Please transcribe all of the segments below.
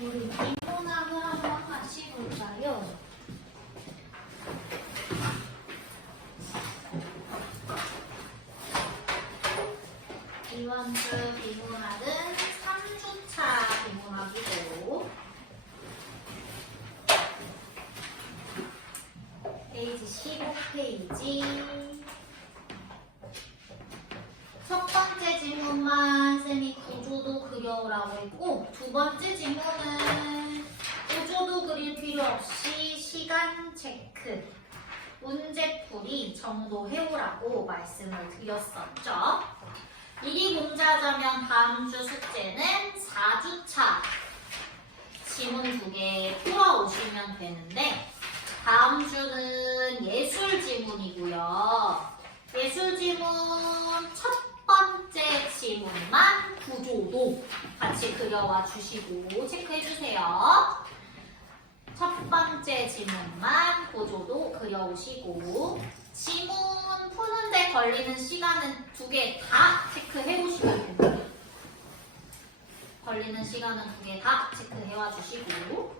우리 비문학을 한번 같이 볼까요? 이번 주 비문학은 3주차 비문학이고 페이지 15페이지 첫 번째 질문만 쌤이 구조도 그려오라고 했고 두 번째 질문은 구조도 그릴 필요 없이 시간 체크, 문제풀이 정도 해오라고 말씀을 드렸었죠. 미리 공지하자면 다음 주 숙제는 4주차 지문 2개 풀어오시면 되는데 다음 주는 예술 지문이고요. 예술 지문 첫 번째 지문만 구조도 같이 그려와 주시고 체크해 주세요. 첫 번째 지문만 구조도 그려오시고 지문 푸는데 걸리는 시간은 2개 다 체크해 보시면 됩니다. 걸리는 시간은 2개 다 체크해와 주시고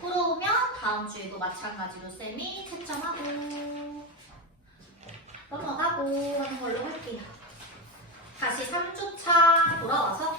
풀어오면 다음 주에도 마찬가지로 쌤이 채점하고 넘어가고 하는 걸로 할게요. 다시 3주차 돌아와서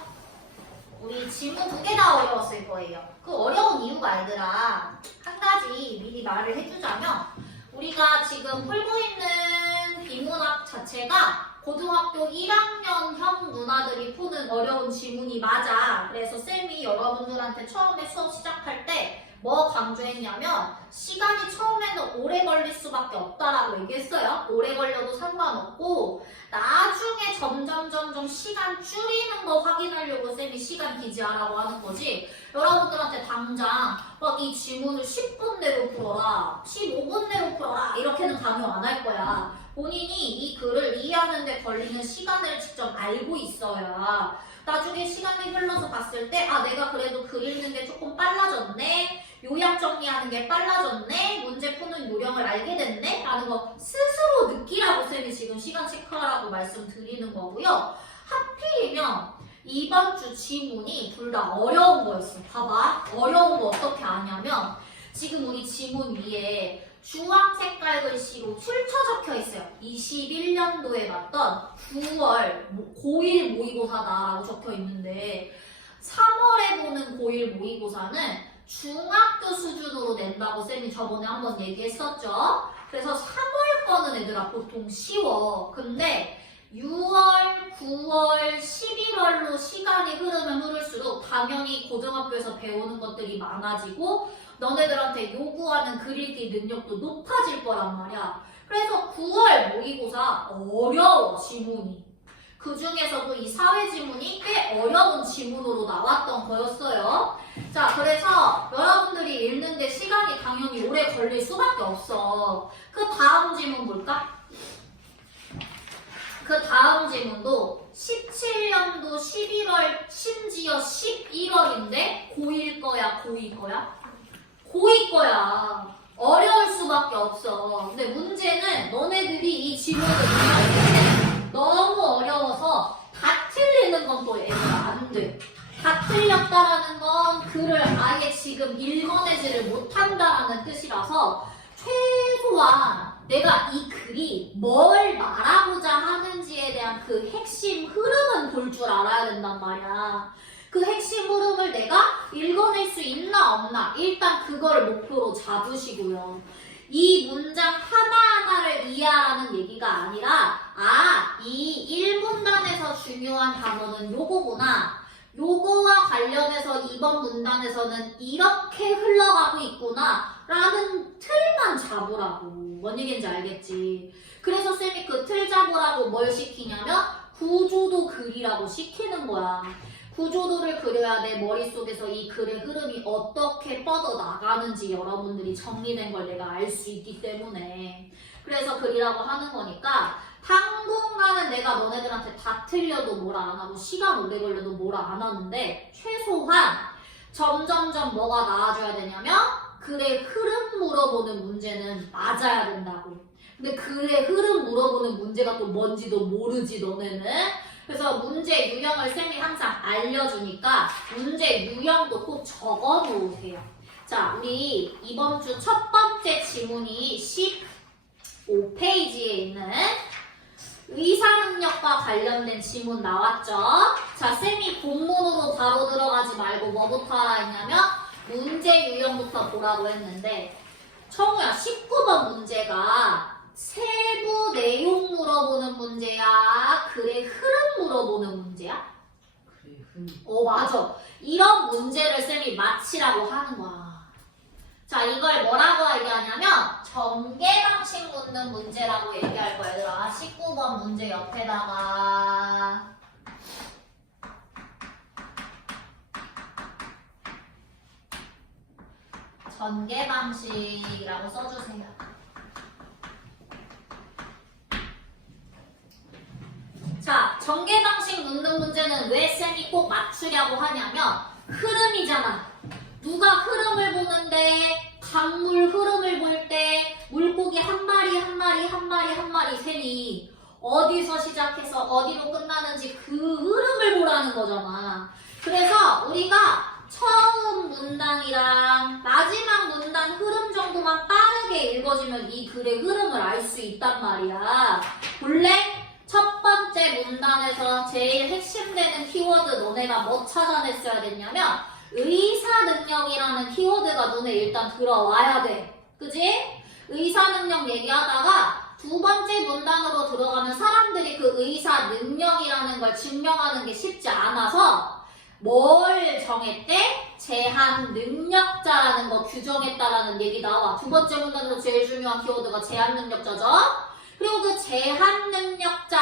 우리 지문 2개 다 어려웠을 거예요. 그 어려운 이유가 얘들아 한 가지 미리 말을 해주자면 우리가 지금 풀고 있는 비문학 자체가 고등학교 1학년형 누나들이 푸는 어려운 지문이 맞아. 그래서 쌤이 여러분들한테 처음에 수업 시작할 때 뭐 강조했냐면 시간이 처음에는 오래 걸릴 수밖에 없다라고 얘기했어요. 오래 걸려도 상관없고 나중에 점점 시간 줄이는 거 확인하려고 쌤이 시간 기지하라고 하는 거지. 여러분들한테 당장 막 이 지문을 10분 내로 풀어라, 15분 내로 풀어라 이렇게는 강요 안 할 거야. 본인이 이 글을 이해하는 데 걸리는 시간을 직접 알고 있어야 나중에 시간이 흘러서 봤을 때 아 내가 그래도 글 읽는 게 조금 빨라졌네, 요약 정리하는 게 빨라졌네, 문제 푸는 요령을 알게 됐네 라는 거 스스로 느끼라고 쌤이 지금 시간 체크하라고 말씀드리는 거고요. 하필이면 이번 주 지문이 둘 다 어려운 거였어. 봐봐, 어려운 거 어떻게 아냐면 지금 우리 지문 위에 주황 색깔 글씨로 출처 적혀 있어요. 21년도에 봤던 9월 고1 모의고사다라고 적혀 있는데 3월에 보는 고1 모의고사는 중학교 수준으로 낸다고 쌤이 저번에 한번 얘기했었죠. 그래서 3월 거는 얘들아 보통 쉬워. 근데 6월, 9월, 11월로 시간이 흐르면 흐를수록 당연히 고등학교에서 배우는 것들이 많아지고 너네들한테 요구하는 글읽기 능력도 높아질 거란 말이야. 그래서 9월 모의고사 어려워 지문이. 그 중에서도 이 사회 지문이 꽤 어려운 지문으로 나왔던 거였어요. 자, 그래서 여러분들이 읽는데 시간이 당연히 오래 걸릴 수밖에 없어. 그 다음 지문 볼까? 그 다음 지문도 17년도 11월 심지어 11월인데 고1 거야 고2 거야? 고2 거야. 어려울 수밖에 없어. 근데 문제는 너네들이 이 지문을 읽을 때 너무 어려워서 다 틀리는 건 또 얘가 안 돼. 다 틀렸다라는 건 글을 아예 지금 읽어내지를 못한다라는 뜻이라서 최소한 내가 이 글이 뭘 말하고자 하는지에 대한 그 핵심 흐름은 볼 줄 알아야 된단 말이야. 그 핵심 흐름을 내가 읽어낼 수 있나 없나 일단 그걸 목표로 잡으시고요. 이 문장 하나하나를 이해하라는 얘기가 아니라 이 1문단에서 중요한 단어는 요거구나. 요거와 관련해서 이번 문단에서는 이렇게 흘러가고 있구나 라는 틀만 잡으라고. 뭔 얘기인지 알겠지? 그래서 쌤이 그 틀 잡으라고 뭘 시키냐면 구조도 그리라고 시키는 거야. 구조도를 그려야 내 머릿속에서 이 글의 흐름이 어떻게 뻗어나가는지 여러분들이 정리된 걸 내가 알 수 있기 때문에 그래서 그리라고 하는 거니까 당분간은 내가 너네들한테 다 틀려도 뭐라 안 하고 시간 오래 걸려도 뭐라 안 하는데 최소한 점점점 뭐가 나아져야 되냐면 글의 흐름 물어보는 문제는 맞아야 된다고. 근데 글의 흐름 물어보는 문제가 또 뭔지도 모르지 너네는. 그래서 문제 유형을 쌤이 항상 알려주니까 문제 유형도 꼭 적어 놓으세요. 자, 우리 이번 주 첫 번째 지문이 15페이지에 있는 의사능력과 관련된 지문 나왔죠? 자, 쌤이 본문으로 바로 들어가지 말고 뭐부터 하라 했냐면 문제 유형부터 보라고 했는데 청우야, 19번 문제가 세부 내용 물어보는 문제야? 글의 흐름 물어보는 문제야? 그래, 흔. 맞아. 이런 문제를 쌤이 맞히라고 하는 거야. 자, 이걸 뭐라고 얘기하냐면 전개 방식 묻는 문제라고 얘기할 거야, 얘들아. 19번 문제 옆에다가 전개 방식이라고 써주세요. 자, 전개 방식 묻는 문제는 왜 쌤이 꼭 맞추려고 하냐면 흐름이잖아. 누가 흐름을 보는데 강물 흐름을 볼 때 물고기 한 마리 한 마리 한 마리 한 마리 셈이 어디서 시작해서 어디로 끝나는지 그 흐름을 보라는 거잖아. 그래서 우리가 처음 문단이랑 마지막 문단 흐름 정도만 빠르게 읽어주면 이 글의 흐름을 알 수 있단 말이야. 볼래? 첫 번째 문단에서 제일 핵심되는 키워드 너네가 뭐 찾아냈어야 됐냐면 의사능력이라는 키워드가 눈에 일단 들어와야 돼. 그지? 의사능력 얘기하다가 두 번째 문단으로 들어가면 사람들이 그 의사능력이라는 걸 증명하는 게 쉽지 않아서 뭘 정했대? 제한능력자라는 거 규정했다라는 얘기 나와. 두 번째 문단에서 제일 중요한 키워드가 제한능력자죠. 그리고 그 제한능력자가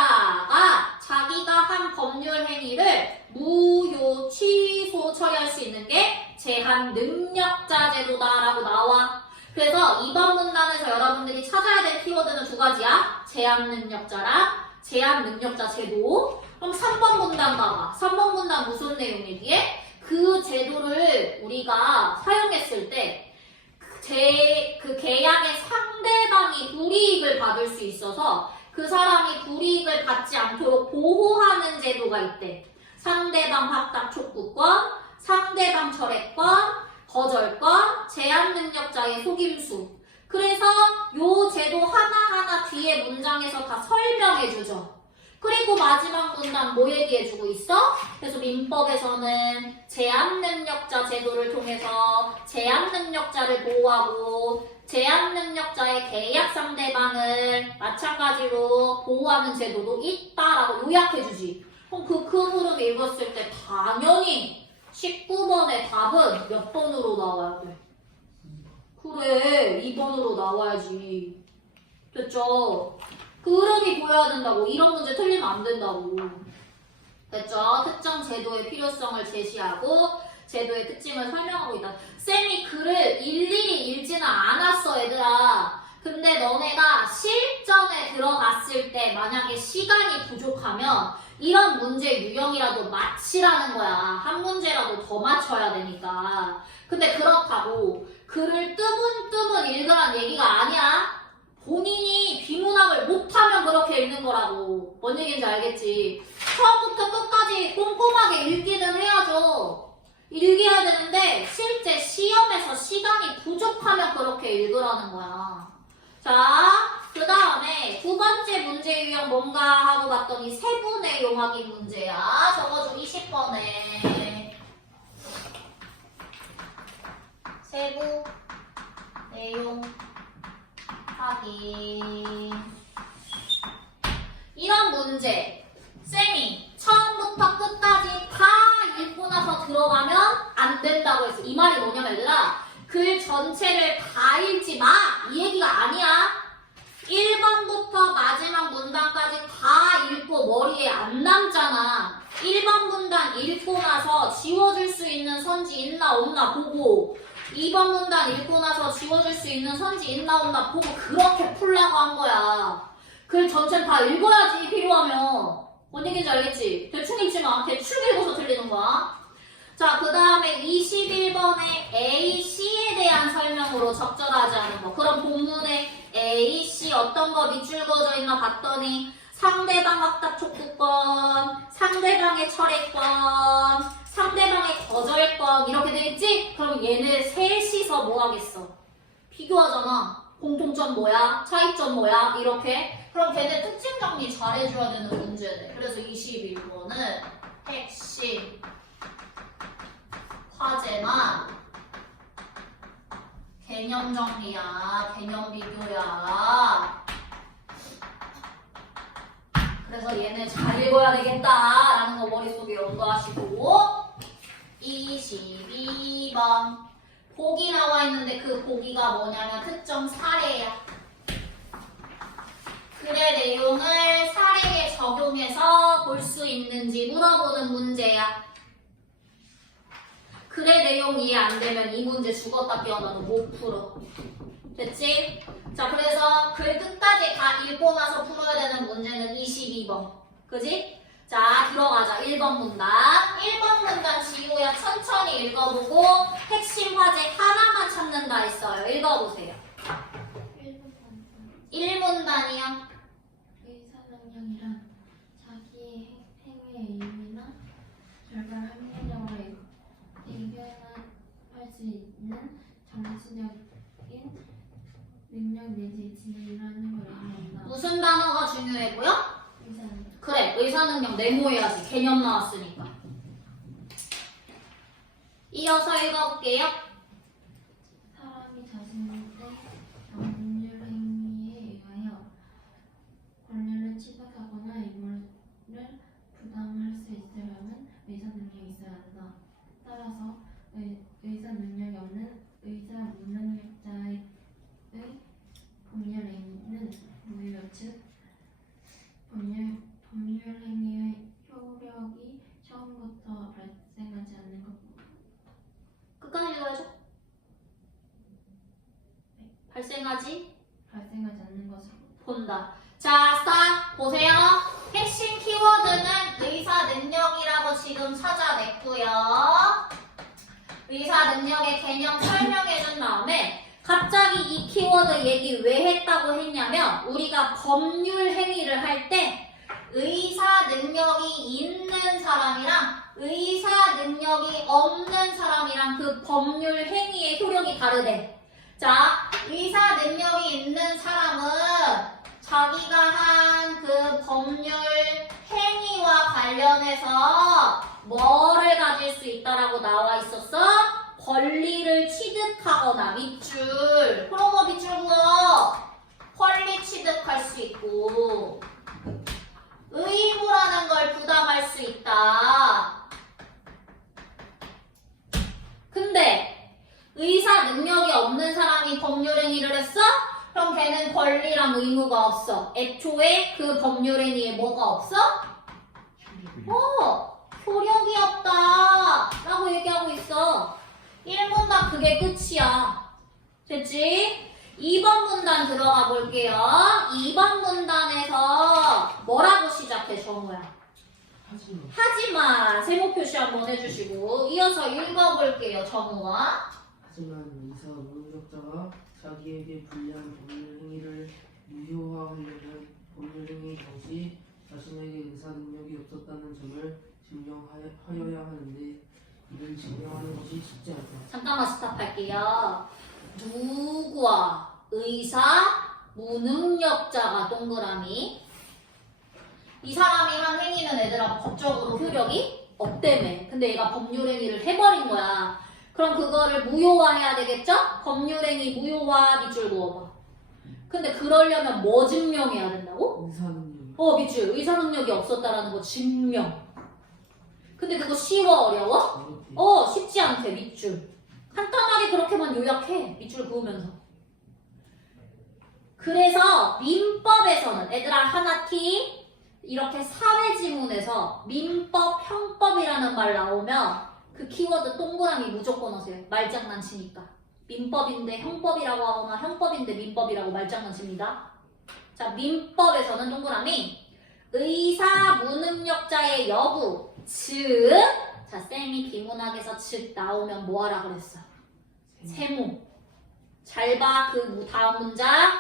자기가 한 법률 행위를 무효, 취소 처리할 수 있는 게 제한능력자 제도다라고 나와. 그래서 이번 문단에서 여러분들이 찾아야 될 키워드는 두 가지야. 제한능력자랑 제한능력자 제도. 그럼 3번 문단 봐봐. 3번 문단 무슨 내용 얘기해? 그 제도를 우리가 사용했을 때 그 계약의 상대방이 불이익을 받을 수 있어서 그 사람이 불이익을 받지 않도록 보호하는 제도가 있대. 상대방 확답 촉구권, 상대방 철회권, 거절권, 제한능력자의 속임수. 그래서 요 제도 하나하나 뒤에 문장에서 다 설명해주죠. 그리고 마지막 문단 뭐 얘기해주고 있어? 그래서 민법에서는 제한능력자 제도를 통해서 제한능력자를 보호하고 제한능력자의 계약 상대방을 마찬가지로 보호하는 제도도 있다라고 요약해주지. 그럼 그 큰 흐름 읽었을 때 당연히 19번의 답은 몇 번으로 나와야 돼? 그래, 2번으로 나와야지. 됐죠? 그 흐름이 보여야 된다고. 이런 문제 틀리면 안 된다고. 됐죠? 특정 제도의 필요성을 제시하고 제도의 특징을 설명하고 있다. 쌤이 글을 일일이 읽지는 않았어, 얘들아. 근데 너네가 실전에 들어갔을 때 만약에 시간이 부족하면 이런 문제 유형이라도 맞히라는 거야. 한 문제라도 더 맞춰야 되니까. 근데 그렇다고 글을 뜨문뜨문 읽으란 얘기가 아니야. 본인이 비문학을 못하면 그렇게 읽는 거라고. 뭔 얘기인지 알겠지? 처음부터 끝까지 꼼꼼하게 읽기는 해야죠. 읽어야 되는데 실제 시험에서 시간이 부족하면 그렇게 읽으라는 거야. 자, 그 다음에 두 번째 문제 유형 뭔가 하고 봤더니 세부 내용 확인 문제야. 적어줘 20번에. 세부 내용 확인. 이런 문제 쌤이 처음부터 끝까지 다 읽고 나서 들어가면 안 된다고 했어. 이 말이 뭐냐면 얘들아, 글 전체를 다 읽지 마, 이 얘기가 아니야. 1번부터 마지막 문단까지 다 읽고 머리에 안 남잖아. 1번 문단 읽고 나서 지워줄 수 있는 선지 있나 없나 보고 2번 문단 읽고 나서 지워줄 수 있는 선지 있나 없나 보고 그렇게 풀라고 한 거야. 글 전체를 다 읽어야지, 필요하면. 뭔 얘기인지 알겠지? 대충 읽지 마. 대충 읽어서 틀리는 거야. 자, 그 다음에 21번에 A, C에 대한 설명으로 적절하지 않은 거. 그럼 본문에 A, C 어떤 거 밑줄 그어져 있나 봤더니 상대방 확답 촉구권, 상대방의 철회권, 상대방의 거절권 이렇게 돼 있지? 그럼 얘네 셋이서 뭐 하겠어? 비교하잖아. 공통점 뭐야? 차이점 뭐야? 이렇게. 그럼 걔네 특징 정리 잘해줘야 되는 문제네. 그래서 21번은 핵심 화제만 개념 정리야. 개념 비교야. 그래서 얘네 잘 읽어야 되겠다라는 거 머릿속에 연구하시고 22번 보기 나와 있는데 그 보기가 뭐냐면 특정 사례야. 글의 내용을 사례에 적용해서 볼 수 있는지 물어보는 문제야. 글의 내용 이해 안 되면 이 문제 죽었다 깨어나도 못 풀어. 됐지? 자, 그래서 글 끝까지 다 읽고 나서 풀어야 되는 문제는 22번. 그지? 자, 들어가자. 1번 문단. 1번 문단 지우야 천천히 읽어보고 핵심 화제 하나만 찾는다 했어요. 읽어보세요. 1문단이요. 의사능력이란 자기의 행위의 의미나 결과를 합리적으로 이겨할 수 있는 정치적인 능력 내지 지혜라는 걸 의미한다. 무슨 단어가 중요해 보여? 의사능력. 그래, 의사능력 네모해야지. 개념 나왔으니까. 이어서 읽어볼게요. 사람이 자신의 법률 행위에 의하여 권리를 취득하거나 의무를 부담할 수 있으려면 의사 능력이 있어야 한다. 따라서 의사 능력이 없는 의사 무능력자의 법률 행위는 무효, 즉 법률 행위의 효력이 처음부터 발생하지 않는 것. 끝까지 읽어야죠. 발생하지 않는 것으로 본다. 자, 스탑 보세요. 핵심 키워드는 의사 능력이라고 지금 찾아냈고요. 의사 능력의 개념 설명해준 다음에 갑자기 이 키워드 얘기 왜 했다고 했냐면 우리가 법률 행위를 할 때 의사 능력이 있는 사람이랑 의사 능력이 없는 사람이랑 그 법률 행위의 효력이 다르대. 자, 의사 능력이 있는 사람은 자기가 한 그 법률 행위와 관련해서 뭐를 가질 수 있다라고 나와 있었어? 권리를 취득하거나 밑줄. 그런 거 밑줄 그어. 권리 취득할 수 있고 의무라는 걸 부담할 수 있다. 근데 의사 능력이 없는 사람이 법률 행위를 했어? 그럼 걔는 권리랑 의무가 없어. 애초에 그 법률 행위에 뭐가 없어? 효력이 없다 라고 얘기하고 있어. 1문단 그게 끝이야. 됐지? 2번 문단 들어가 볼게요. 2번 문단에서 뭐라고 시작해, 정우야? 하지만 세모 표시 한번 해주시고 이어서 읽어볼게요, 정우와. 하지만 의사 무능력자가 자기에게 불리한 법률 행위를 유효화하려면 법률 행위 당시 자신에게 의사 능력이 없었다는 점을 증명하여야 하는데 이를 증명하는 것이 쉽지 않다. 잠깐만 스탑할게요. 누구와? 의사 무능력자가 동그라미. 이 사람이 한 행위는 얘들아 법적으로 효력이 없다며. 근데 얘가 법률 행위를 해버린 거야. 그럼 그거를 무효화해야 되겠죠? 법률 행위 무효화 밑줄 그어봐. 근데 그러려면 뭐 증명해야 된다고? 의사 능력. 밑줄. 의사 능력이 없었다라는 거 증명. 근데 그거 쉬워 어려워? 쉽지 않대 밑줄. 간단하게 그렇게만 요약해. 밑줄 그으면서. 그래서 민법에서는 얘들아 하나 팁. 이렇게 사회지문에서 민법, 형법이라는 말 나오면 그 키워드 동그라미 무조건 하세요. 말장난치니까. 민법인데 형법이라고 하거나 형법인데 민법이라고 말장난칩니다. 자, 민법에서는 동그라미 의사 무능력자의 여부 즉 자, 쌤이 비문학에서 즉 나오면 뭐하라 그랬어? 세모. 잘 봐. 그 다음 문장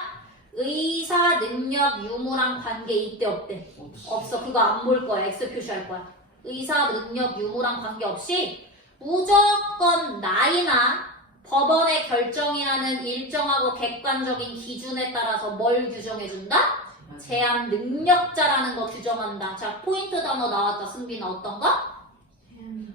의사, 능력, 유무랑 관계 이때 없대. 없어. 그거 안 볼 거야. X 표시할 거야. 의사, 능력, 유무랑 관계없이 무조건 나이나 법원의 결정이라는 일정하고 객관적인 기준에 따라서 뭘 규정해준다? 제한 능력자라는 거 규정한다. 자, 포인트 단어 나왔다. 승빈아 어떤 거?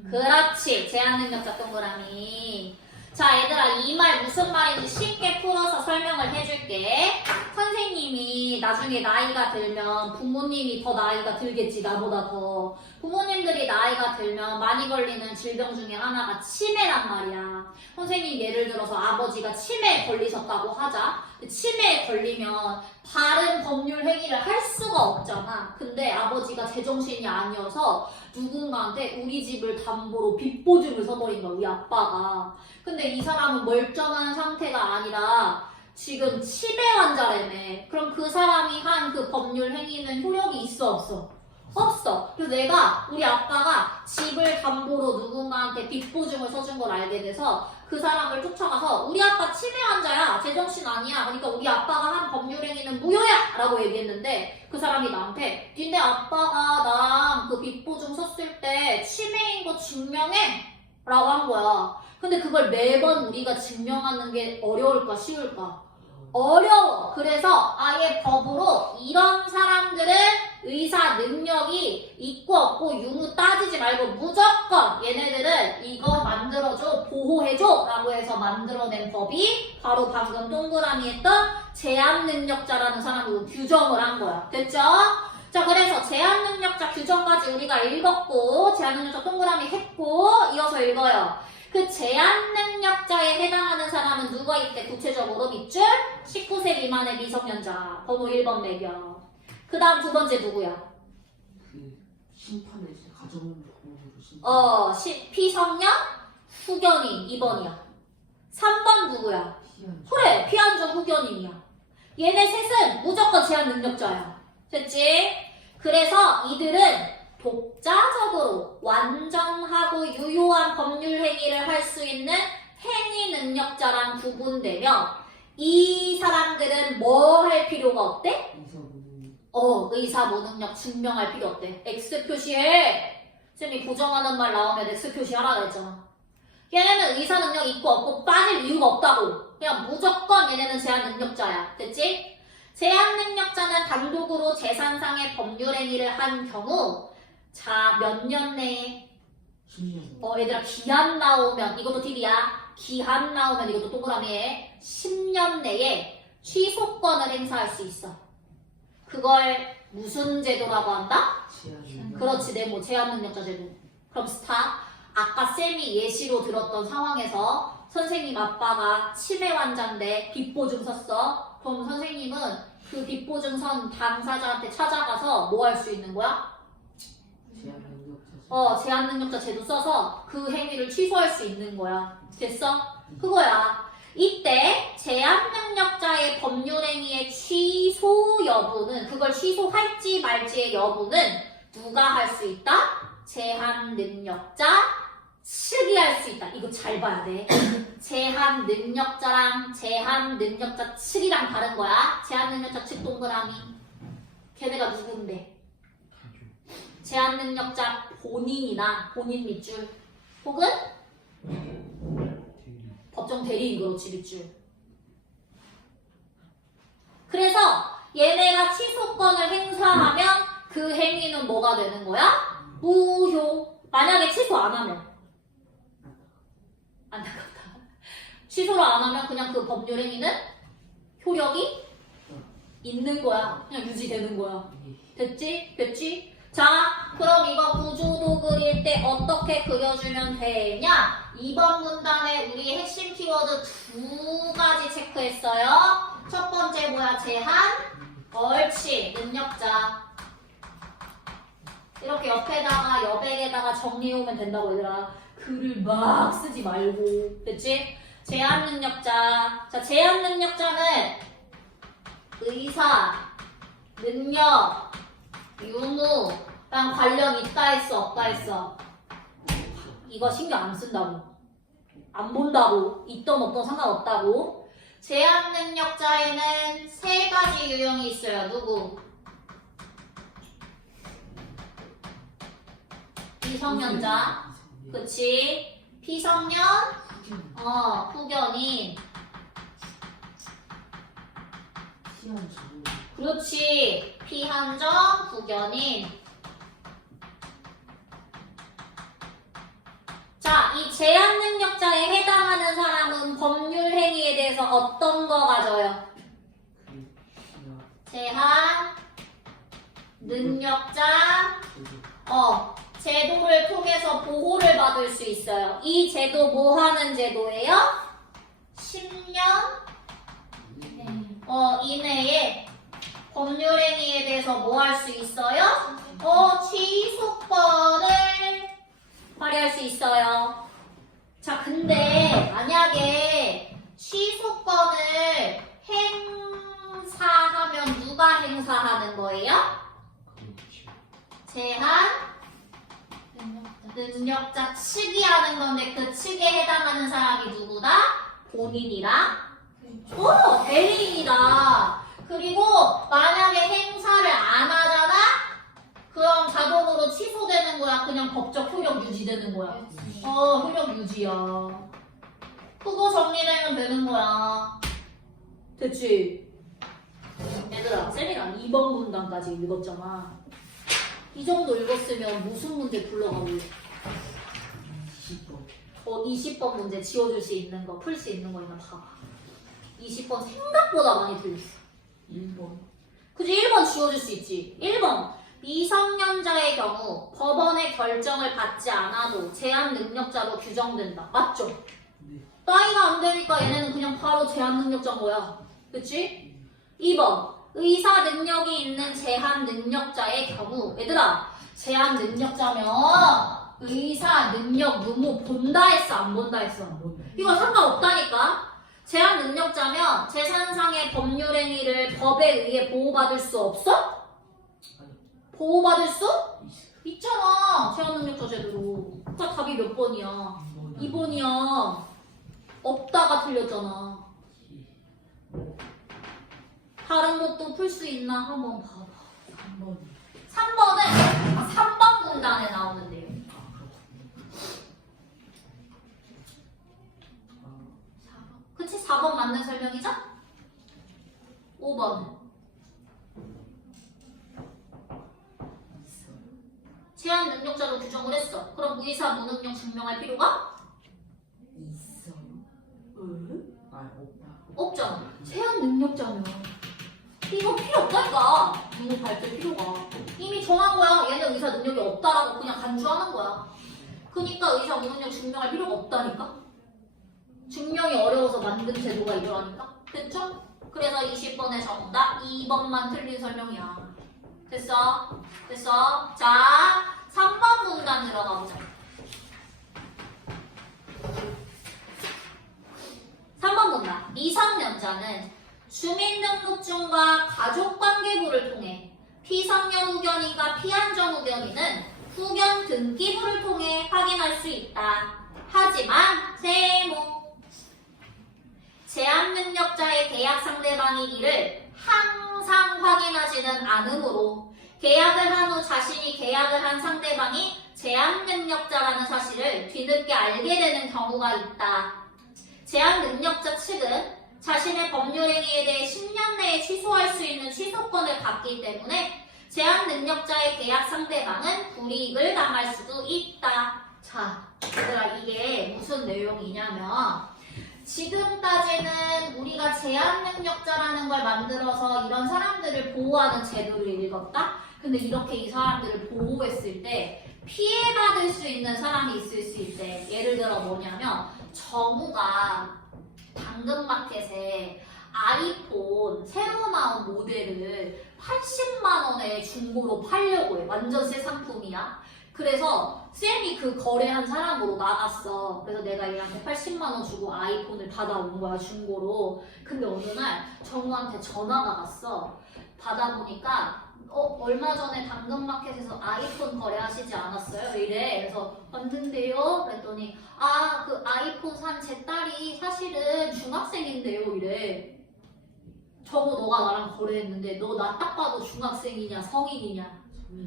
그렇지. 제한 능력자 동그라미. 자, 얘들아 이 말 무슨 말인지 쉽게 풀어서 설명을 해줄게. 선생님이 나중에 나이가 들면 부모님이 더 나이가 들겠지. 나보다 더. 부모님들이 나이가 들면 많이 걸리는 질병 중에 하나가 치매란 말이야. 선생님 예를 들어서 아버지가 치매에 걸리셨다고 하자. 치매에 걸리면 바른 법률 행위를 할 수가 없잖아. 근데 아버지가 제정신이 아니어서 누군가한테 우리 집을 담보로 빚보증을 서버린 거야. 우리 아빠가. 근데 이 사람은 멀쩡한 상태가 아니라 지금 치매 환자라며. 그럼 그 사람이 한 그 법률 행위는 효력이 있어 없어? 없어. 그래서 내가 우리 아빠가 집을 담보로 누군가한테 빚보증을 서준 걸 알게 돼서 그 사람을 쫓아가서 우리 아빠 치매 환자야. 제정신 아니야. 그러니까 우리 아빠가 한 법률 행위는 무효야! 라고 얘기했는데 그 사람이 나한테 니네 아빠가 나랑 그 빚보증 섰을 때 치매인 거 증명해! 라고 한 거야. 근데 그걸 매번 우리가 증명하는 게 어려울까 쉬울까? 어려워. 그래서 아예 법으로 이런 사람들은 의사 능력이 있고 없고 유무 따지지 말고 무조건 얘네들은 이거 만들어줘, 보호해줘 라고 해서 만들어낸 법이 바로 방금 동그라미 했던 제한 능력자라는 사람으로 규정을 한 거야. 됐죠? 자, 그래서 제한 능력자 규정까지 우리가 읽었고 제한 능력자 동그라미 했고 이어서 읽어요. 그 제한 능력자에 해당하는 사람은 누가 있대? 구체적으로 밑줄 19세 미만의 미성년자. 번호 1번 매겨. 그 다음 두 번째 누구야? 그 심판을 이제 가져오는 방법으로 피성년 후견인 2번이야. 3번 누구야? 피한 그래, 피한적 후견인이야. 얘네 셋은 무조건 제한 능력자야. 됐지? 그래서 이들은 독자적으로 완전하고 유효한 법률 행위를 할 수 있는 행위 능력자랑 구분되며 이 사람들은 뭐 할 필요가 없대? 의사 무능력 증명할 필요 없대. X 표시해. 쌤이 부정하는 말 나오면 X 표시하라 그랬잖아. 얘네는 의사 능력 있고 없고 빠질 이유가 없다고. 그냥 무조건 얘네는 제한 능력자야. 됐지? 제한 능력자는 단독으로 재산상의 법률 행위를 한 경우 자, 몇 년 내에 10년 얘들아 기한 나오면 이것도 팁이야. 기한 나오면 이것도 동그라미에 10년 내에 취소권을 행사할 수 있어. 그걸 무슨 제도라고 한다? 그렇지, 네모 제한 능력자 제도. 그럼 스탑. 아까 쌤이 예시로 들었던 상황에서 선생님 아빠가 치매 환자인데 빚보증 섰어. 그럼 선생님은 그 빚보증 선 당사자한테 찾아가서 뭐 할 수 있는 거야? 제한 능력자 제도 써서 그 행위를 취소할 수 있는 거야. 됐어? 그거야. 이때 제한 능력자의 법률 행위의 취소 여부는 그걸 취소할지 말지의 여부는 누가 할 수 있다? 제한 능력자 측이 할 수 있다. 이거 잘 봐야 돼. 제한 능력자랑 제한 능력자 측이랑 다른 거야. 제한 능력자 측 동그라미. 걔네가 누군데? 제한 능력자 본인이나 본인 밑줄 혹은 법정 대리인 그렇지 밑줄. 그래서 얘네가 취소권을 행사하면 그 행위는 뭐가 되는 거야? 무효. 만약에 취소 안 하면 안타깝다. 취소를 안 하면 그냥 그 법률 행위는 효력이 있는 거야. 그냥 유지되는 거야. 됐지? 됐지? 자, 그럼 이거 구조도 그릴 때 어떻게 그려주면 되냐? 이번 문단에 우리 핵심 키워드 두 가지 체크했어요. 첫 번째 뭐야? 제한. 옳지. 능력자. 이렇게 옆에다가 여백에다가 정리해오면 된다고 얘들아. 글을 막 쓰지 말고. 됐지? 제한 능력자. 자, 제한 능력자는 의사, 능력, 유무랑 관련 있다 했어 없다 했어? 이거 신경 안 쓴다고. 안 본다고. 있던 없던 상관없다고. 제한 능력자에는 세 가지 유형이 있어요. 누구? 미성년자. 그치? 피성년, 후견인. 시한 적응. 그렇지. 피한정, 후견인. 자, 이 제한 능력자에 해당하는 사람은 법률 행위에 대해서 어떤 거 가져요? 제한 능력자, 제도를 통해서 보호를 받을 수 있어요. 이 제도 뭐 하는 제도예요? 10년 이내에 법률행위에 대해서 뭐 할 수 있어요? 취소권을 발휘할 수 있어요. 자, 근데 만약에 취소권을 행사하면 누가 행사하는 거예요? 제한 능력자 측이 하는 건데 그 측에 해당하는 사람이 누구다? 본인이랑 대리인이다. 그리고 만약에 행사를 안 하잖아? 그럼 자동으로 취소되는 거야? 그냥 법적 효력 유지되는 거야? 효력 유지야. 그거 정리되면 되는 거야. 됐지? 얘들아, 쌤이랑 2번 문단까지 읽었잖아. 이 정도 읽었으면 무슨 문제 불러가 볼래? 20번 문제 지워줄 수 있는 거, 풀 수 있는 거 있나 봐봐. 20번 생각보다 많이 틀렸어. 1번. 그치? 1번 지워줄 수 있지. 1번. 미성년자의 경우 법원의 결정을 받지 않아도 제한 능력자로 규정된다. 맞죠? 네. 나이가 안 되니까 얘네는 그냥 바로 제한 능력자인 거야. 그치? 2번. 의사 능력이 있는 제한 능력자의 경우. 얘들아, 제한 능력자면 의사 능력 유무 본다 했어? 안 본다 했어? 이건 상관없다니까? 제한 능력자면 재산상의 법률행위를 법에 의해 보호받을 수 없어? 보호받을 수? 있잖아. 제한 능력자 제대로. 그러니까 답이 몇 번이야? 2번이야. 없다가 틀렸잖아. 다른 것도 풀 수 있나 한번 봐봐. 3번은 3번 문단에 나오는데요. 그치? 4번 맞는 설명이죠? 5번. 제한 능력자로 규정을 했어. 그럼 무이사 무능력 증명할 필요가? 있어요? 없다. 없잖아. 제한 능력자면 이거 필요 없다니까. 누구 밝힐 필요가. 이미 정한 거야. 얘는 의사 능력이 없다라고 그냥 간주하는 거야. 그니까 의사 무능력 증명할 필요가 없다니까. 증명이 어려워서 만든 제도가 이거라니까. 됐죠? 그래서 20번의 정답 2번만 틀린 설명이야. 됐어? 됐어? 자, 3번 문단 들어가 보자. 3번 문단. 미성년자는 주민등록증과 가족관계부를 통해 피성년 후견인과 피한정 후견인은 후견 등기부를 통해 확인할 수 있다. 하지만 세모 제한 능력자의 계약 상대방이기를 항상 확인하지는 않으므로 계약을 한 후 자신이 계약을 한 상대방이 제한 능력자라는 사실을 뒤늦게 알게 되는 경우가 있다. 제한 능력자 측은 자신의 법률행위에 대해 10년 내에 취소할 수 있는 취소권을 갖기 때문에 제한 능력자의 계약 상대방은 불이익을 당할 수도 있다. 자, 얘들아, 이게 무슨 내용이냐면 지금까지는 우리가 제한 능력자라는 걸 만들어서 이런 사람들을 보호하는 제도를 읽었다? 근데 이렇게 이 사람들을 보호했을 때 피해받을 수 있는 사람이 있을 수 있대. 예를 들어 뭐냐면 정우가 당근마켓에 아이폰 새로 나온 모델을 80만 원에 중고로 팔려고 해. 완전 새 상품이야. 그래서 쌤이 그 거래한 사람으로 나갔어. 그래서 내가 얘한테 80만 원 주고 아이폰을 받아온 거야, 중고로. 근데 어느 날 정우한테 전화가 왔어. 받아보니까 얼마 전에 당근마켓에서 아이폰 거래하시지 않았어요? 왜 이래? 그래서 맞는데요? 그랬더니 그 아이폰 산 제 딸이 사실은 중학생인데요? 이래. 저거 너가 나랑 거래했는데 너 나 딱 봐도 중학생이냐 성인이냐?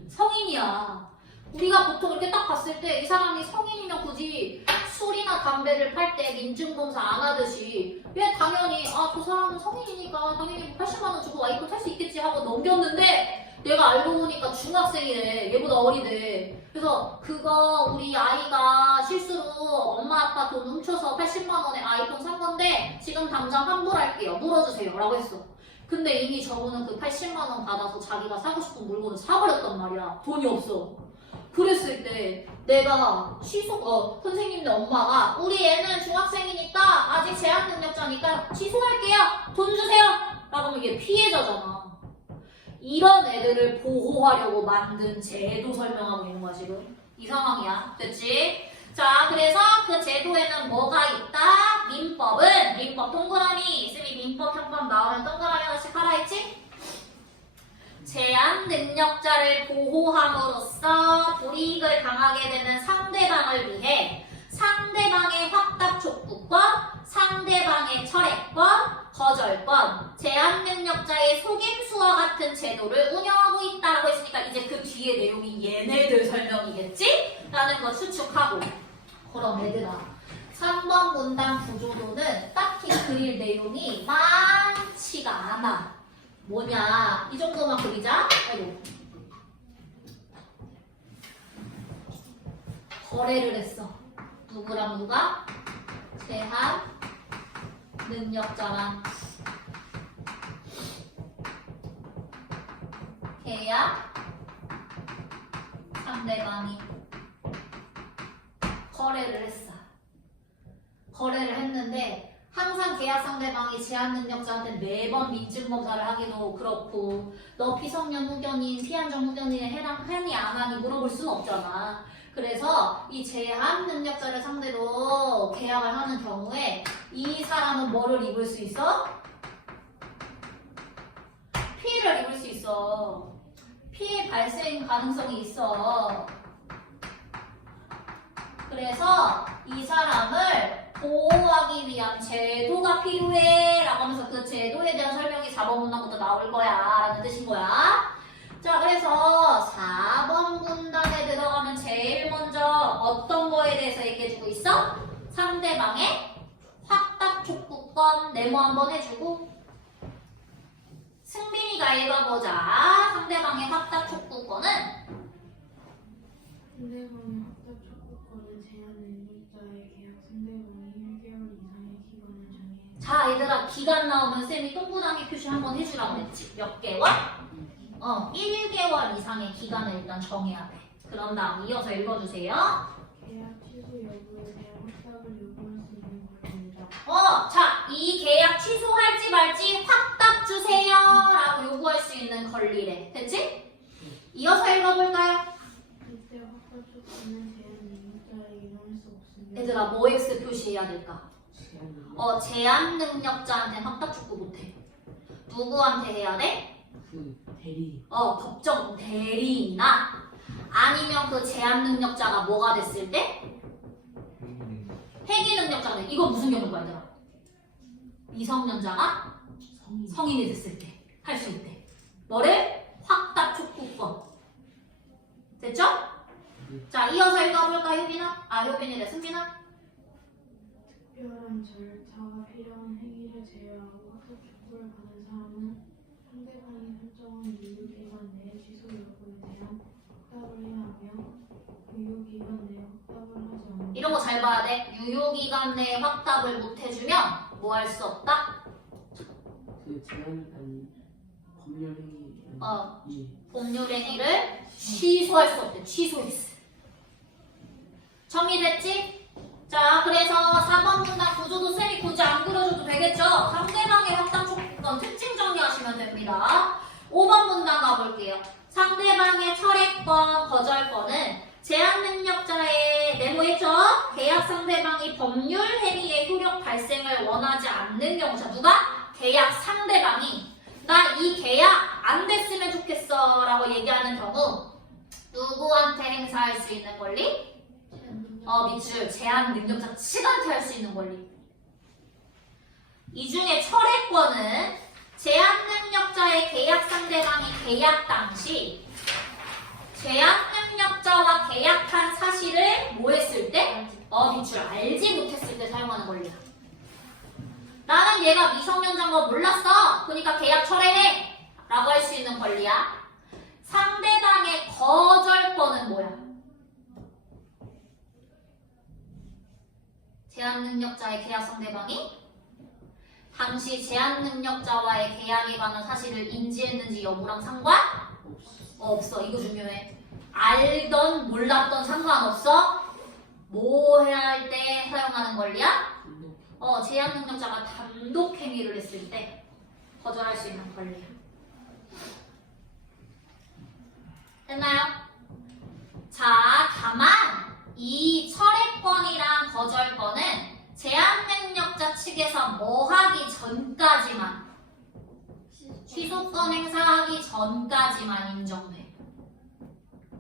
성인이야. 우리가 보통 이렇게 딱 봤을 때 이 사람이 성인이면 굳이 술이나 담배를 팔 때 인증검사 안 하듯이 왜 당연히 저 사람은 성인이니까 당연히 80만 원 주고 아이폰 살 수 있겠지 하고 넘겼는데 내가 알고 보니까 중학생이래. 얘보다 어리대. 그래서 그거 우리 아이가 실수로 엄마 아빠 돈 훔쳐서 80만 원에 아이폰 산 건데 지금 당장 환불할게요. 물어주세요. 라고 했어. 근데 이미 저분은 그 80만 원 받아서 자기가 사고 싶은 물건을 사버렸단 말이야. 돈이 없어. 그랬을 때 내가 선생님네 엄마가 우리 애는 중학생이니까 아직 제한 능력자니까 취소할게요. 돈 주세요. 라고 하면 이게 피해자잖아. 이런 애들을 보호하려고 만든 제도 설명하고 있는 거야 지금. 이 상황이야. 됐지? 자, 그래서 그 제도에는 뭐가 있다? 민법은 민법 동그라미. 쌤이 민법 형법 나오면 동그라미 하나씩 하라했지? 제한 능력자를 보호함으로써 불이익을 당하게 되는 상대방을 위해 상대방의 확답 촉구권, 상대방의 철회권, 거절권, 제한 능력자의 속임수와 같은 제도를 운영하고 있다라고 했으니까 이제 그 뒤에 내용이 얘네들 설명이겠지? 라는 거 추측하고. 그럼 얘들아, 3번 문단 구조도는 딱히 그릴 내용이 많지가 않아. 뭐냐, 이 정도만 그리자. 아이고. 거래를 했어. 누구랑 누가? 제한 능력자랑 계약 상대방이 거래를 했어. 거래를 했는데 항상 계약 상대방이 제한 능력자한테 매번 민증검사를 하기도 그렇고 너 피성년 후견인, 피한정 후견인에 해당하니 안 하니 물어볼 수는 없잖아. 그래서 이 제한 능력자를 상대로 계약을 하는 경우에 이 사람은 뭐를 입을 수 있어? 피해를 입을 수 있어. 피해 발생 가능성이 있어. 그래서 이 사람을 보호하기 위한 제도가 필요해 라고 하면서 그 제도에 대한 설명이 4번 문단부터 나올 거야 라는 뜻인 거야. 자, 그래서 4번 문단에 들어가면 제일 먼저 어떤 거에 대해서 얘기해주고 있어? 상대방의 확답 촉구권 네모 한번 해주고 승빈이가 읽어보자. 상대방의 확답 촉구권은 상대방의 확답 촉구권은 제한 능력자의 계약 상대방이 1개월 이상의 기간을 정해. 자, 얘들아, 기간 나오면 쌤이 동그라미 표시 한번 해주라고 했지. 몇 개월? 1개월 이상의 기간을 일단 정해야 돼. 그런 다음 이어서 읽어주세요. 계약 취소 여부에 대한 확답을 요구할 수 있는 권리입니다. 자, 이 계약 취소할지 말지 확답 주세요 라고 요구할 수 있는 권리래. 됐지? 이어서 읽어볼까요? 이때 확답 촉구는 제한 능력자에게 이용할 수 없습니다. 얘들아, 뭐 X 표시해야 될까? 제한 능력? 제한 능력자한테 확답 촉구 못해. 누구한테 해야 돼? 그 대리. 법정 대리인이나 아니면 그 제한 능력자가 뭐가 됐을 때? 회기 능력자는 이거 무슨 경우인 거야, 얘들아? 미성년자가 성인이 됐을 때 할 수 있대. 뭐를? 확답 촉구권. 됐죠? 자, 이어서 읽어볼까, 효빈아? 효빈이래, 승빈아? 특별한 절차가 필요한 행위를 제외하고 확답 촉구를 받은 사람은 상대방이 설정한 유효기간 내에 취소 여부에 대한 확답을 해야 하며 유효기간 내에 확답을 하지 않으면 이런 거 잘 봐야 돼. 유효기간 내에 확답을 못 해주면 뭐 할 수 없다? 그 제한 법률행위 법률행위를 취소할 수 없대. 취소했어. 정리됐지? 자, 그래서 4번 문단 구조도 쌤이 굳이 안 그려줘도 되겠죠? 상대방의 확답 촉구권 특징 정리하시면 됩니다. 5번 문단 가볼게요. 상대방의 철회권, 거절권은 제한 능력자의 메모했죠? 계약 상대방이 법률 행위의 효력 발생을 원하지 않는 경우자. 누가? 계약 상대방이. 그 나 이 계약 안 됐으면 좋겠어 라고 얘기하는 경우 누구한테 행사할 수 있는 권리? 밑줄 제한 능력자 측한테 할 수 있는 권리. 이 중에 철회권은 제한 능력자의 계약 상대방이 계약 당시 제한 능력자와 계약한 사실을 뭐 했을 때? 밑줄 알지 못했을 때 사용하는 권리야. 나는 얘가 미성년자인 거 몰랐어. 그러니까 계약 철회해. 라고 할 수 있는 권리야. 상대방의 거절권은 뭐야? 제한 능력자의 계약 상대방이 당시 제한 능력자와의 계약에 관한 사실을 인지했는지 여부랑 상관? 없어. 이거 중요해. 알던 몰랐던 상관없어. 뭐 해야 할 때 사용하는 권리야? 제한 능력자가 단독 행위를 했을 때 거절할 수 있는 권리야. 됐나요? 자, 다만 이 철회권이랑 거절권은 제한 능력자 측에서 뭐 하기 전까지만 취소권 행사하기 전까지만 인정돼.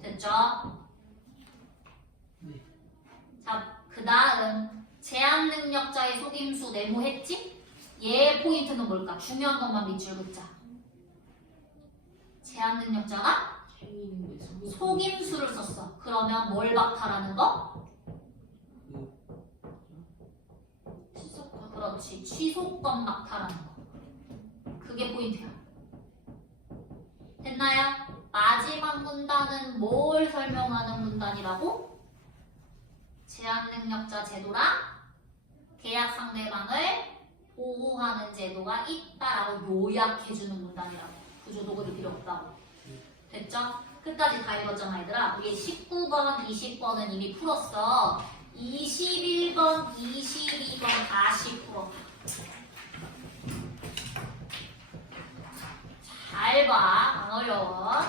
됐죠? 네. 자, 그 다음 제한 능력자의 속임수 네모했지? 얘 포인트는 뭘까? 중요한 것만 밑줄 긋자. 제한 능력자가 속임수를 썼어. 그러면 뭘 박탈하는 거? 취소권. 그렇지. 취소권 박탈하는 거. 그게 포인트야. 됐나요? 마지막 문단은 뭘 설명하는 문단이라고? 제한 능력자 제도랑 계약 상대방을 보호하는 제도가 있다라고 요약해주는 문단이라고. 구조도 그리 필요 없다고. 됐죠? 끝까지 다 읽었잖아 얘들아. 우리 19번, 20번은 이미 풀었어. 21번, 22번 다시 풀어. 잘 봐. 안 어려워.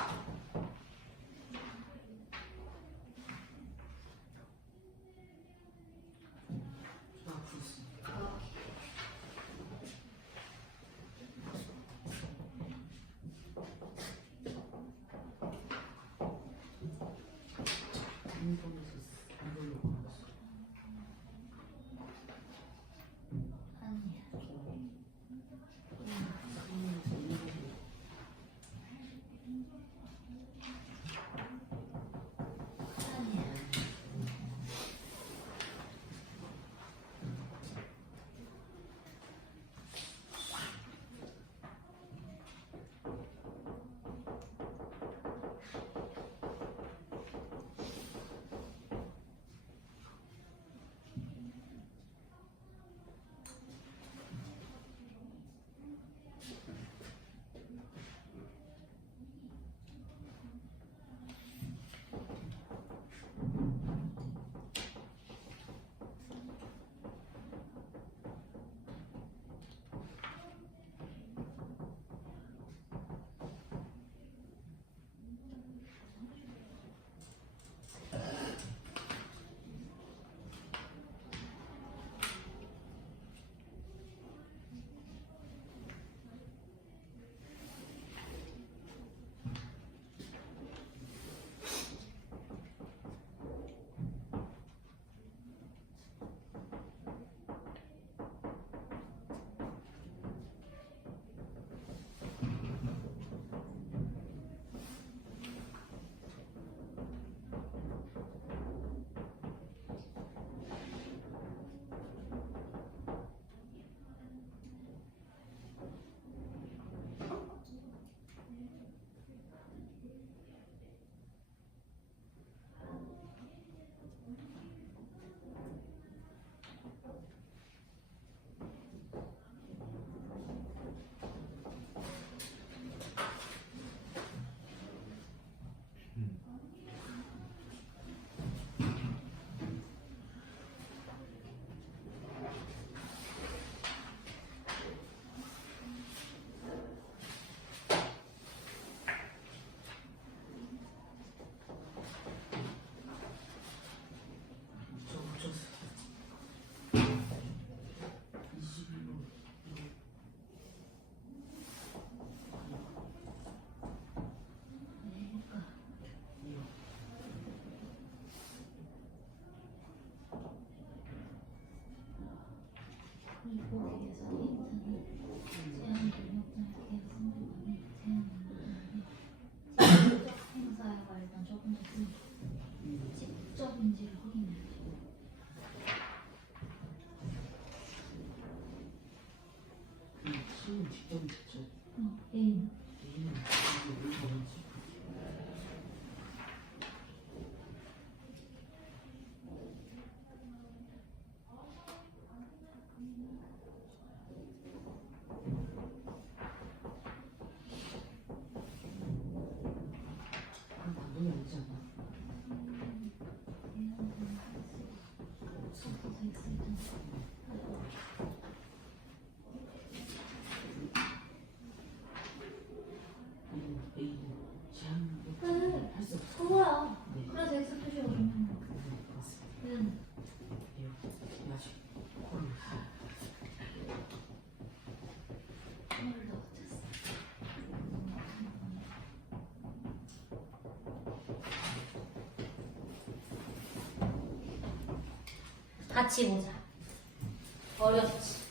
이 고객에서 행사는 제한 능력자에게 상대방이 제한 능력자에게 행사에 관련 조금 더 직접인지를 확인해야 돼. C는 직접 직접. A는 A는 이게 왜 다른지. 방법이 아니지 않나? A는 제한 할수 없어. 그거야. 네. 그래서 X 표시가 그러면 네, 맞습니다. A는 A요. 아직 코를 하나를 더 붙였어. 같이 보자. 어렵지.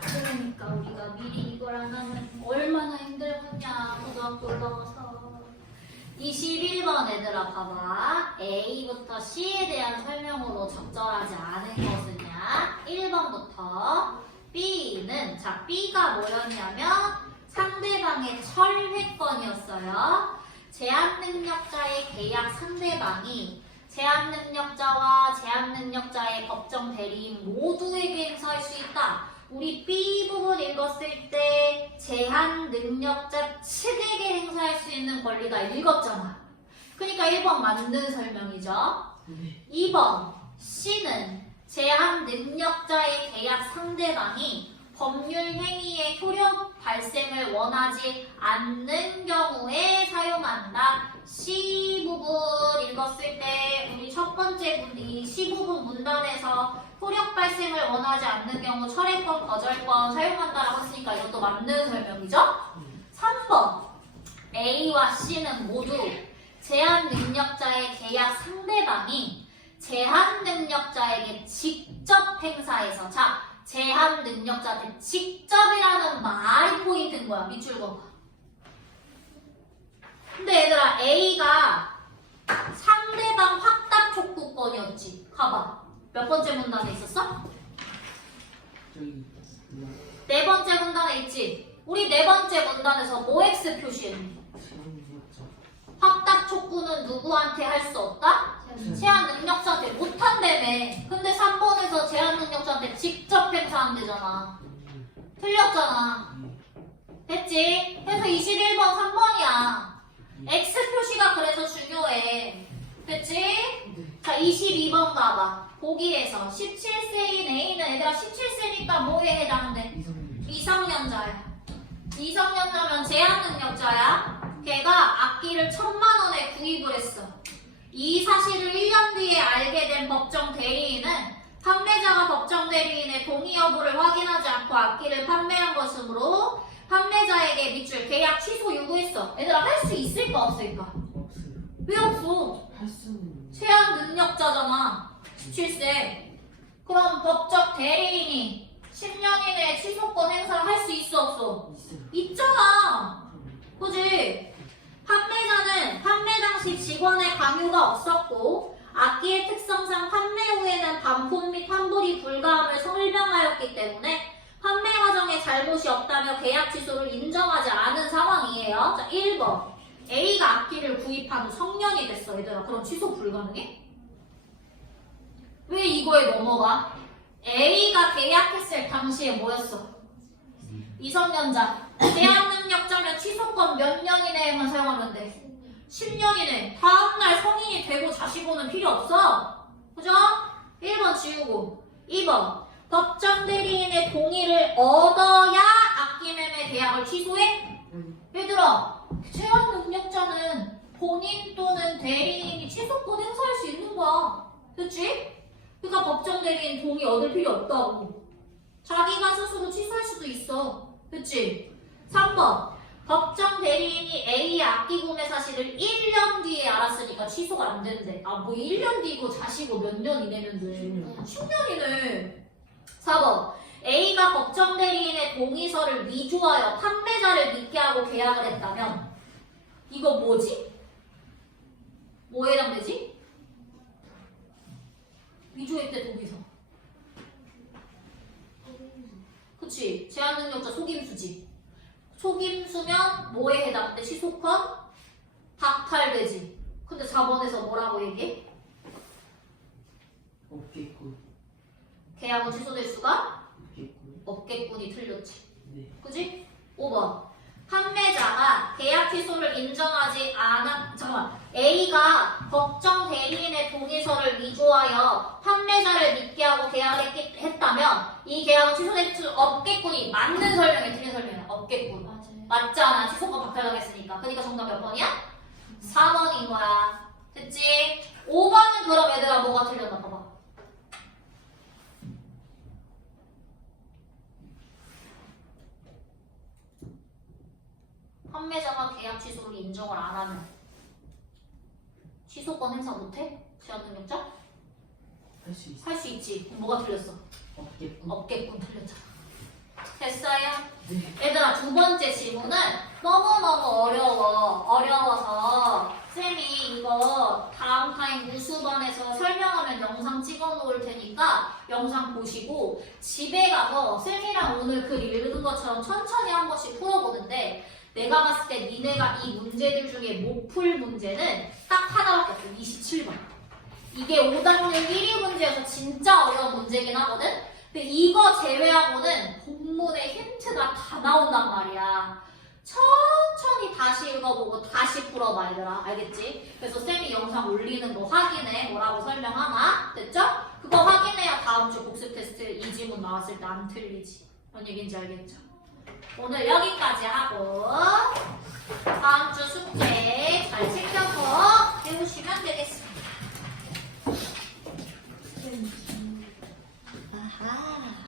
그러니까 우리가 미리 이걸 안 하면 얼마나 힘들겠냐. 고등학교 올라가서. 21번 얘들아 봐봐. A부터 C에 대한 설명으로 적절하지 않은 것은냐. 1번부터 B는 자 B가 뭐였냐면 상대방의 철회권이었어요. 제한능력자의 계약 상대방이 제한능력자와 제한능력자의 법정 대리인 모두에게 행사할 수 있다. 우리 B 부분 읽었을 때 제한능력자 측에게 행사할 수 있는 권리가 읽었잖아. 그러니까 1번 맞는 설명이죠. 네. 2번 C는 제한능력자의 계약 상대방이 법률 행위의 효력 발생을 원하지 않는 경우에 사용한다. C 부분 읽었을 때 우리 첫 번째 이 C 부분 문단에서 효력 발생을 원하지 않는 경우 철회권, 거절권 사용한다라고 했으니까 이것도 맞는 설명이죠? 3번 A와 C는 모두 제한능력자의 계약 상대방이 제한능력자에게 직접 행사해서 자 제한능력자한테 직접이라는 말이 포인트인 거야. 밑줄 그어. 근데 얘들아 A가 상대방 확답 촉구권이었지. 가봐. 몇 번째 문단에 있었어? 저기 네 번째 문단에 있지. 우리 네 번째 문단에서 뭐 X 표시했니? 제한능력자. 확답 촉구는 누구한테 할 수 없다? 제한 능력자한테 못한다며. 근데 3번에서 제한 능력자한테 직접 행사한대잖아. 틀렸잖아. 됐지? 그래서 21번 3번이야. X 표시가 그래서 중요해. 됐지? 네. 자 22번 가봐. 보기에서 17세인 A는 얘들아 17세니까 뭐에 해당돼? 이성능력자. 미성년자야. 미성년자면 제한 능력자야. 걔가 악기를 1,000만 원에 구입을 했어. 이 사실을 1년 뒤에 알게 된 법정 대리인은 판매자가 법정 대리인의 동의 여부를 확인하지 않고 악기를 판매한 것이므로 판매자에게 밑줄 계약 취소 요구했어. 얘들아 할 수 있을까 없을까? 없어요. 왜 없어? 할 수는 제한 능력자잖아. 17세. 그럼 법적 대리인이 10년 이내에 취소권 행사를 할 수 있어 없어? 있어요. 있잖아. 그지? 판매자는 판매 당시 직원의 강요가 없었고 악기의 특성상 판매 후에는 반품 및 환불이 불가함을 설명하였기 때문에 판매 과정에 잘못이 없다며 계약 취소를 인정하지 않은 상황이에요. 자, 1번 A가 악기를 구입한 후 성년이 됐어. 얘들아 그럼 취소 불가능해? 왜 이거에 넘어가? A가 계약했을 당시에 뭐였어? 미성년자. 제한능력자면 취소권 몇 년 이내에만 사용하면 돼? 10년 이내. 다음날 성인이 되고 자식 오는 필요 없어. 그죠? 1번 지우고 2번 법정 대리인의 동의를 얻어야 악기 매매 계약을 취소해? 얘들아 제한능력자는 본인 또는 대리인이 취소권 행사할 수 있는 거야. 그치? 그러니까 법정 대리인 동의 얻을 필요 없다고. 자기가 스스로 취소할 수도 있어. 그치? 3번 법정 대리인이 A의 악기 구매 사실을 1년 뒤에 알았으니까 취소가 안 된대. 아, 뭐 1년 뒤고 자시고 몇 년 이내면 돼. 10년이네. 4번. A가 법정 대리인의 동의서를 위조하여 판매자를 믿게 하고 계약을 했다면 이거 뭐지? 뭐에 해당되지? 위조했대 동의서. 그치? 제한능력자 속임수지. 속임수면 뭐에 해당돼? 취소권? 박탈되지. 근데 4번에서 뭐라고 얘기해? 없겠군. 계약은 취소될 수가 없겠군. 없겠군이 틀렸지. 네. 그지? 5번. 판매자가 계약 취소를 인정하지 않았, 잠깐만. A가 법정 대리인의 동의서를 위조하여 판매자를 믿게 하고 계약을 했다면 이 계약은 취소될 수 없겠군이 맞는 설명이 틀린 설명이야. 없겠군. 맞아요. 맞잖아. 취소권 박탈당했으니까. 그러니까 정답 몇 번이야? 4번인 거야. 됐지? 5번은 그럼 얘들아 뭐가 틀렸나 봐봐. 판매자가 계약 취소를 인정을 안 하면 취소권 행사 못해? 제한능력자? 할 수 있어. 할 수 있지. 그럼 뭐가 틀렸어? 없겠군. 없겠군 틀렸잖아. 됐어요? 네. 얘들아 두 번째 질문은 너무너무 어려워서 쌤이 이거 다음 타임 무수반에서 설명하면 영상 찍어 놓을 테니까 영상 보시고 집에 가서 쌤이랑 오늘 글 읽은 것처럼 천천히 한 번씩 풀어보는데 내가 봤을 때 니네가 이 문제들 중에 못 풀 문제는 딱 하나밖에 없어. 27번. 이게 5단계 1위 문제여서 진짜 어려운 문제긴 하거든? 근데 이거 제외하고는 본문에 힌트가 다 나온단 말이야. 천천히 다시 읽어보고 다시 풀어봐 얘들아. 알겠지? 그래서 쌤이 영상 올리는 거 확인해. 뭐라고 설명하나? 됐죠? 그거 확인해야 다음 주 복습 테스트 이 지문 나왔을 때 안 틀리지. 뭔 얘기인지 알겠죠? 오늘 여기까지 하고 다음 주 숙제 잘 챙겨서 배우시면 되겠습니다. 쌤, 아하.